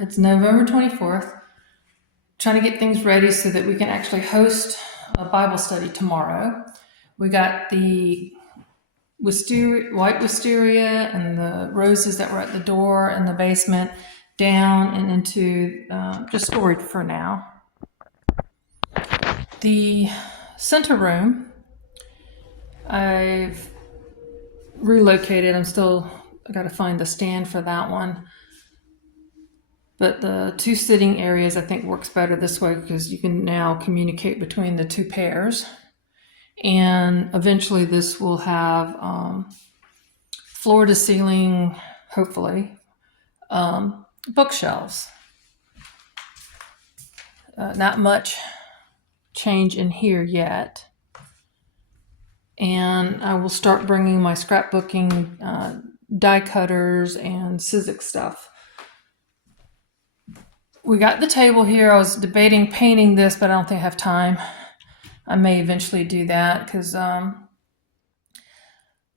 It's November 24th. Trying to get things ready so that we can actually host a Bible study tomorrow. We got the white wisteria and the roses that were at the door in the basement down and into just storage for now. The center room, I've relocated. I got to find the stand for that one. But the two sitting areas, I think, works better this way because you can now communicate between the two pairs. And eventually this will have floor to ceiling, hopefully, bookshelves. Not much change in here yet. And I will start bringing my scrapbooking die cutters and Sizzix stuff. We got the table here. I was debating painting this, but I don't think I have time. I may eventually do that because I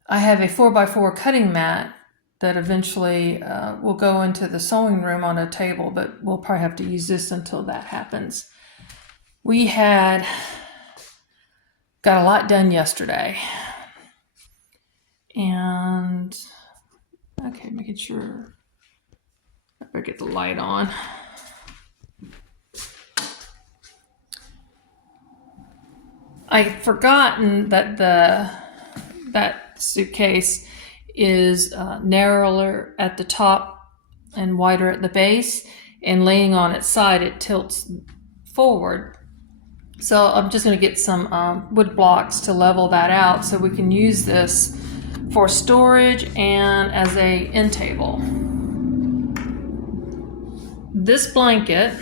have a 4x4 cutting mat that eventually will go into the sewing room on a table, but we'll probably have to use this until that happens. We got a lot done yesterday. And, okay, making sure I better get the light on. I've forgotten that that suitcase is narrower at the top and wider at the base, and laying on its side, it tilts forward. So I'm just going to get some wood blocks to level that out so we can use this for storage and as a end table. This blanket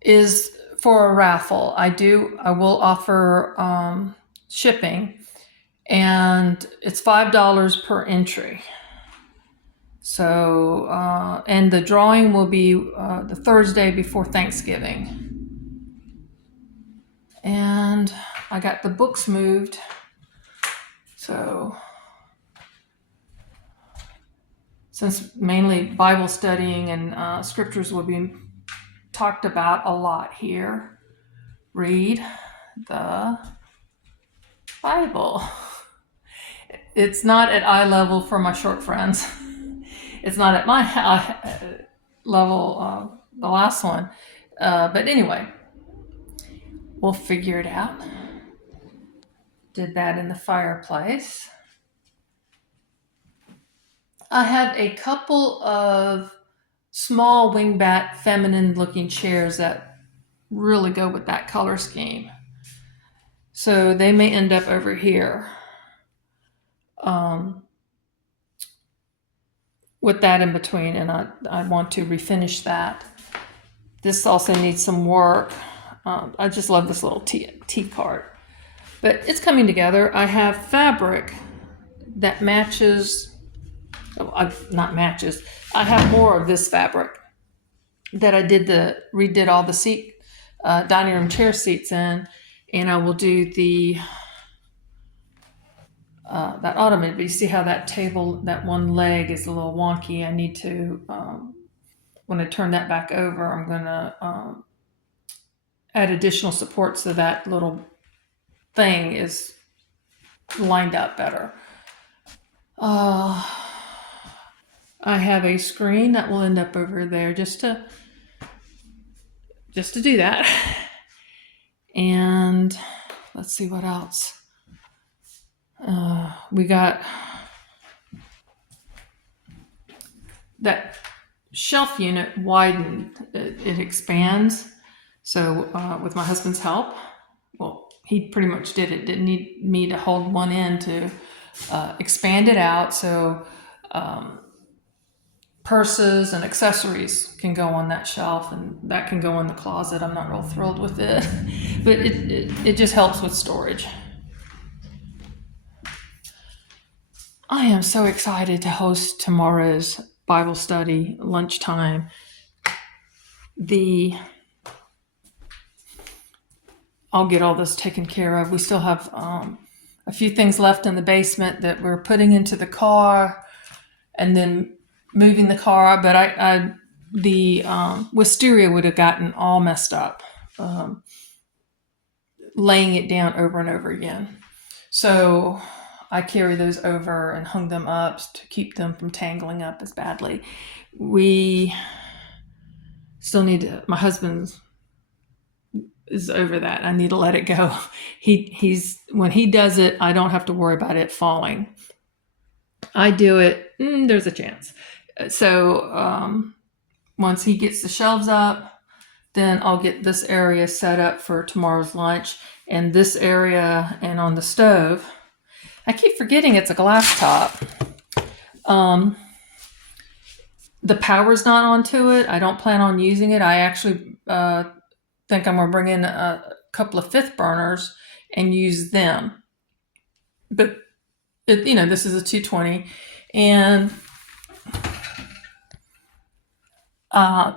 is for a raffle. I will offer shipping, and it's $5 per entry. So, and the drawing will be the Thursday before Thanksgiving. And I got the books moved. So, since mainly Bible studying and scriptures will be talked about a lot here, read the Bible. It's not at eye level for my short friends. It's not at my eye level, the last one. But anyway, we'll figure it out. Did that in the fireplace. I have a couple of small wingbat feminine looking chairs that really go with that color scheme. So they may end up over here with that in between, and I want to refinish that. This also needs some work. I just love this little tea cart, but it's coming together. I have fabric that matches. Not matches. I have more of this fabric that I redid all the dining room chair seats in, and I will do the that ottoman. But you see how that table, that one leg is a little wonky. I need to when I turn that back over, I'm gonna add additional support so that little thing is lined up better. I have a screen that will end up over there just to do that. And let's see what else. We got that shelf unit widened. It expands. So with my husband's help, well, he pretty much did it. Didn't need me to hold one end to expand it out. So purses and accessories can go on that shelf, and that can go in the closet. I'm not real thrilled with it, but it just helps with storage. I am so excited to host tomorrow's Bible study lunchtime. I'll get all this taken care of. We still have a few things left in the basement that we're putting into the car. and then moving the car. But the wisteria would have gotten all messed up, laying it down over and over again. So I carry those over and hung them up to keep them from tangling up as badly. We still need to, my husband is over that. I need to let it go. He's when he does it, I don't have to worry about it falling. I do it, there's a chance. So once he gets the shelves up, then I'll get this area set up for tomorrow's lunch, and this area and on the stove. I keep forgetting it's a glass top. The power's not onto it. I don't plan on using it. I actually think I'm going to bring in a couple of fifth burners and use them. But, this is a 220, and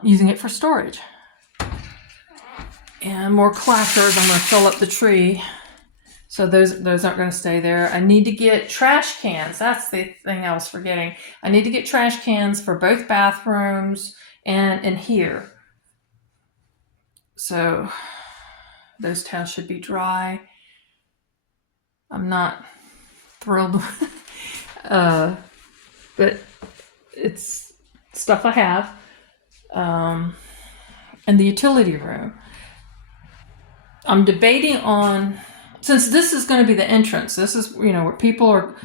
using it for storage. And more clackers. I'm going to fill up the tree. So those aren't going to stay there. I need to get trash cans. That's the thing I was forgetting. I need to get trash cans for both bathrooms and in here. So those towels should be dry. I'm not thrilled, but it's stuff I have. And the utility room. I'm debating on, since this is going to be the entrance, this is, where people are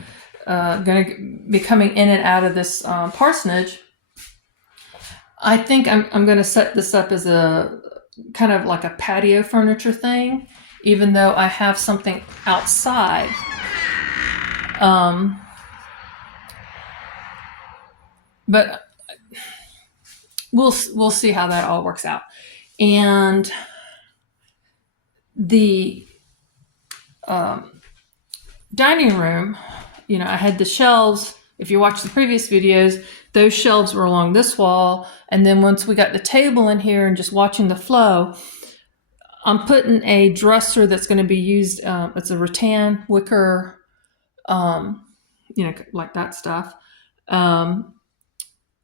going to be coming in and out of this parsonage. I think I'm going to set this up as a kind of like a patio furniture thing, even though I have something outside. But we'll see how that all works out. And the dining room, I had the shelves. If you watch the previous videos, those shelves were along this wall. And then once we got the table in here and just watching the flow, I'm putting a dresser that's going to be used. It's a rattan wicker, like that stuff. And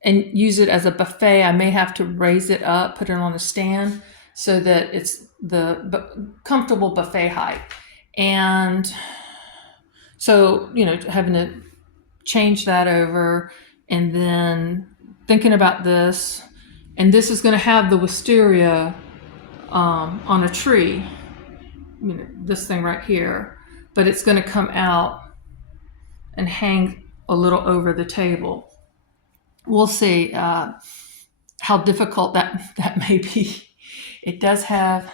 use it as a buffet. I may have to raise it up, put it on a stand so that it's the comfortable buffet height. And so, having to change that over, and then thinking about this, and this is going to have the wisteria on a tree, this thing right here, but it's going to come out and hang a little over the table. We'll see how difficult that may be. It does have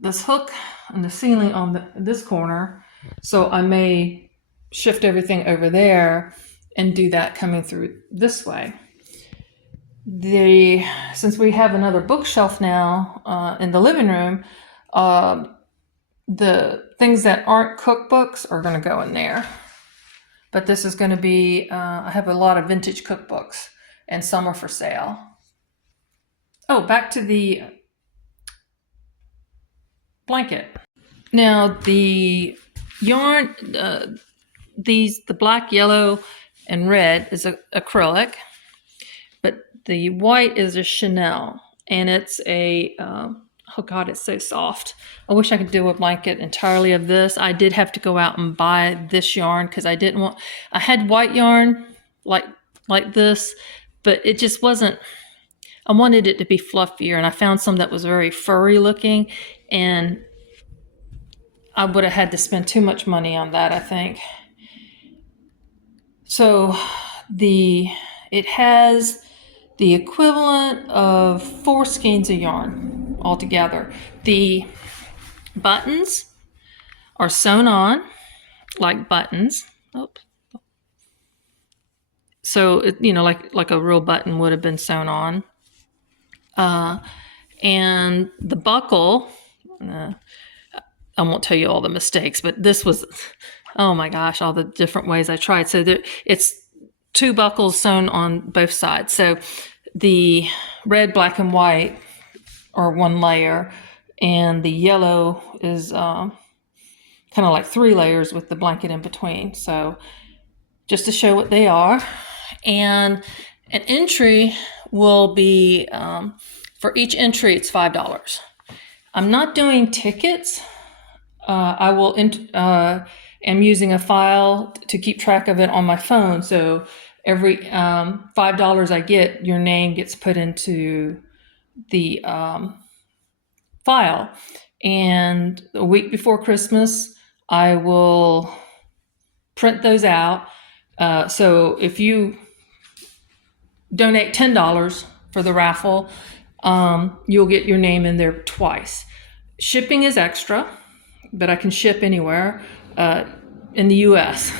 this hook on the ceiling on this corner, so I may shift everything over there and do that coming through this way. Since we have another bookshelf now in the living room, the things that aren't cookbooks are going to go in there. But this is going to be, I have a lot of vintage cookbooks, and some are for sale. Oh, back to the blanket. Now, the yarn, the black, yellow, and red is acrylic, but the white is a Chanel, and it's a, oh God, it's so soft. I wish I could do a blanket entirely of this. I did have to go out and buy this yarn because I had white yarn like this, but it just wasn't, I wanted it to be fluffier, and I found some that was very furry looking, and I would have had to spend too much money on that, I think. So it has the equivalent of 4 skeins of yarn altogether. The buttons are sewn on like buttons. Oops. So, like a real button would have been sewn on. And the buckle, I won't tell you all the mistakes, but this was, oh my gosh, all the different ways I tried. So it's 2 buckles sewn on both sides. So the red, black, and white are 1 layer, and the yellow is kind of like 3 layers with the blanket in between. So just to show what they are. And an entry will be, for each entry, it's $5. I'm not doing tickets. I will am using a file to keep track of it on my phone. So every $5 I get, your name gets put into the file. And a week before Christmas, I will print those out. So if you donate $10 for the raffle, you'll get your name in there twice. Shipping is extra, but I can ship anywhere in the US.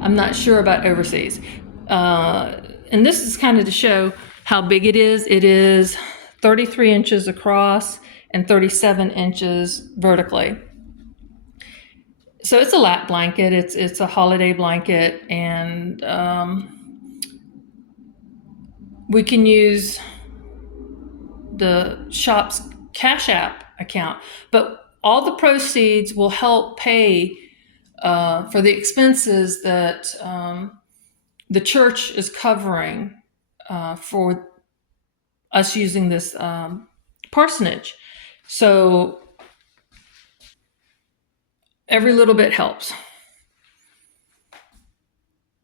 I'm not sure about overseas. And this is kind of to show how big it is. It is 33 inches across and 37 inches vertically. So it's a lap blanket. It's a holiday blanket, and we can use the shop's Cash App account, but all the proceeds will help pay for the expenses that the church is covering for us using this parsonage. So every little bit helps.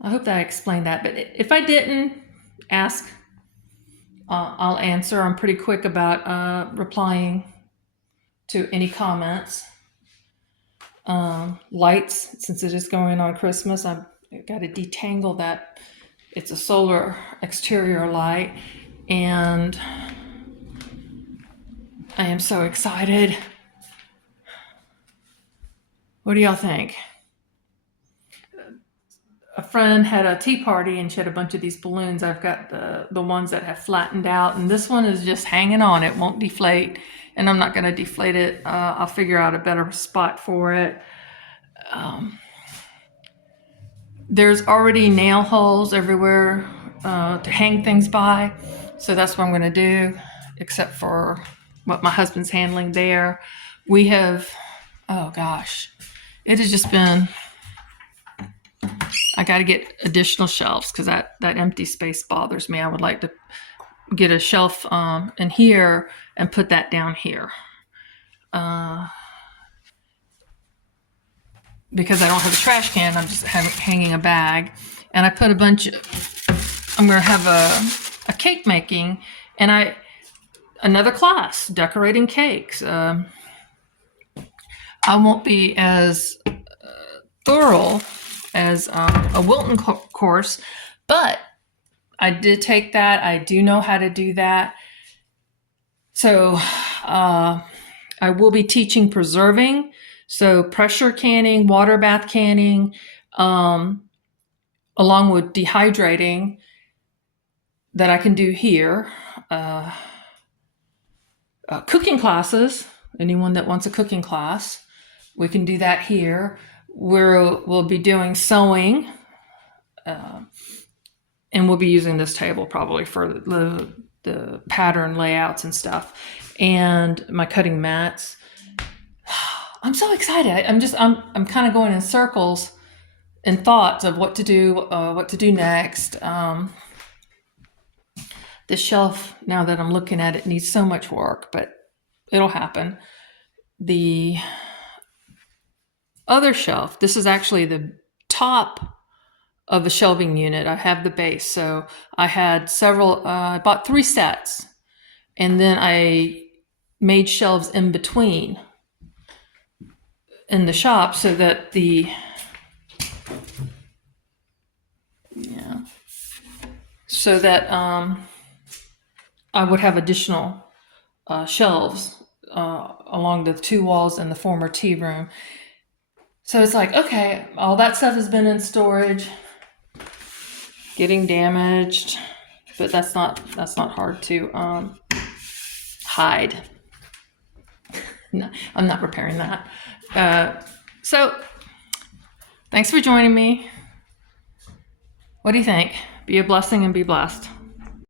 I hope that I explained that, but if I didn't, ask. I'll answer. I'm pretty quick about replying to any comments. Lights, since it is going on Christmas, I've got to detangle that. It's a solar exterior light, and I am so excited. What do y'all think? A friend had a tea party and she had a bunch of these balloons. I've got the ones that have flattened out, and this one is just hanging on. It won't deflate, and I'm not going to deflate it. I'll figure out a better spot for it. There's already nail holes everywhere to hang things by, so that's what I'm going to do, except for what my husband's handling there. We have, oh gosh, it has just been, I got to get additional shelves because that empty space bothers me. I would like to get a shelf in here and put that down here. Because I don't have a trash can, I'm just hanging a bag. And I put I'm going to have a cake making, and another class, decorating cakes. I won't be as thorough as a Wilton course, but I did take that. I do know how to do that. So I will be teaching preserving. So pressure canning, water bath canning, along with dehydrating that I can do here. Cooking classes, anyone that wants a cooking class, we can do that here. We'll be doing sewing, and we'll be using this table probably for the pattern layouts and stuff, and my cutting mats. I'm so excited. I'm kind of going in circles in thoughts of what to do next. This shelf, now that I'm looking at it, needs so much work, but it'll happen. The other shelf, this is actually the top of the shelving unit. I have the base. So I had I bought 3 sets, and then I made shelves in between in the shop so that I would have additional shelves along the 2 walls in the former tea room. So it's like, okay, all that stuff has been in storage, getting damaged, but that's not hard to hide. No, I'm not repairing that. So thanks for joining me. What do you think? Be a blessing and be blessed.